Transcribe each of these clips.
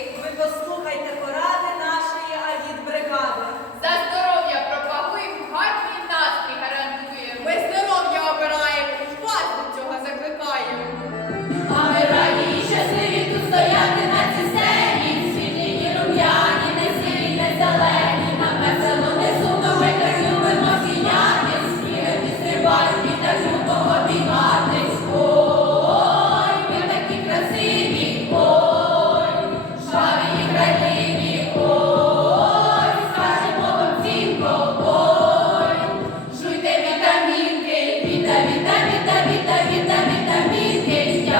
porque é foi gostoso.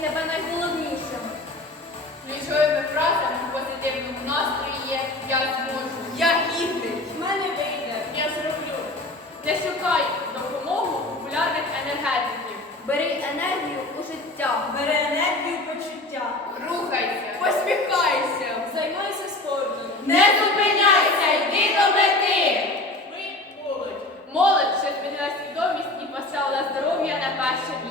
тебе найголовнішим. Ключовими фразами в позитивному настрої є я зможу. Я гідний. В мене вийде. Я зроблю. Не шукай допомогу популярних енергетиків. Бери енергію у життя. Бере енергію почуття. Рухайся, посміхайся. Займайся спортом. Не зупиняйся, йди до мети. Ми молодь. Молодь, що змінила свідомість і поставила здоров'я на перше місце.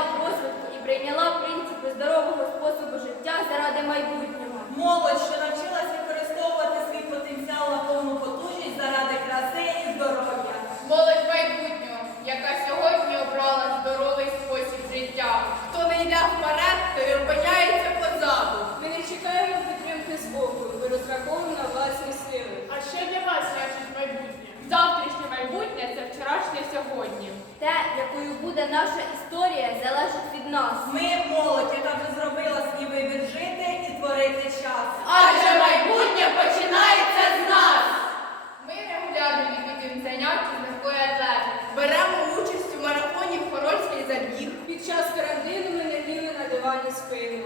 Новий розвитку і прийняла принципи здорового способу життя заради майбутнього. Молодь, буде наша історія, залежить від нас. Ми молодь, яка вже зробила свій вибір жити і творити час. Адже майбутнє починається з нас. Ми регулярно відвідуємо заняття з легкої атлетики. Беремо участь у марафоні Хорольський забіг. Під час карантину ми не вміли на дивані спину.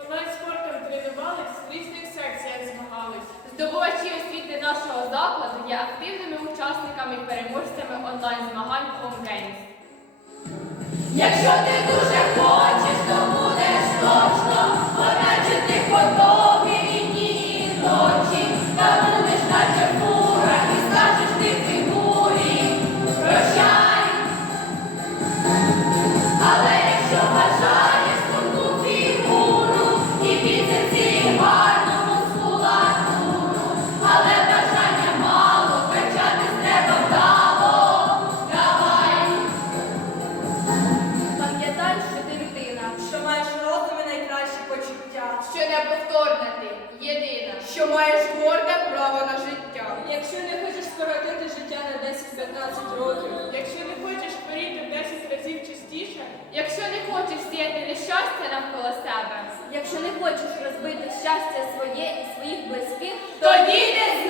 Онлайн спортом тренувались, в різних секціях змагались. Здобувачі освіти нашого закладу є активними учасниками і переможцями онлайн-змагань Home Games. Якщо ти дуже хочеш, то будеш точно. Побачити потоки і дні і ночі, та будеш наче фура, і скажеш ти фігурі, прощай. Але якщо бажаєш тонку фігуру і біцепсі і гарну що маєш горде право на життя. Якщо не хочеш скоротити життя на 10-15 років, Якщо не хочеш хворіти в 10 разів частіше, Якщо не хочеш сіяти нещастя навколо себе, якщо не хочеш розбити щастя своє і своїх близьких, тоді не з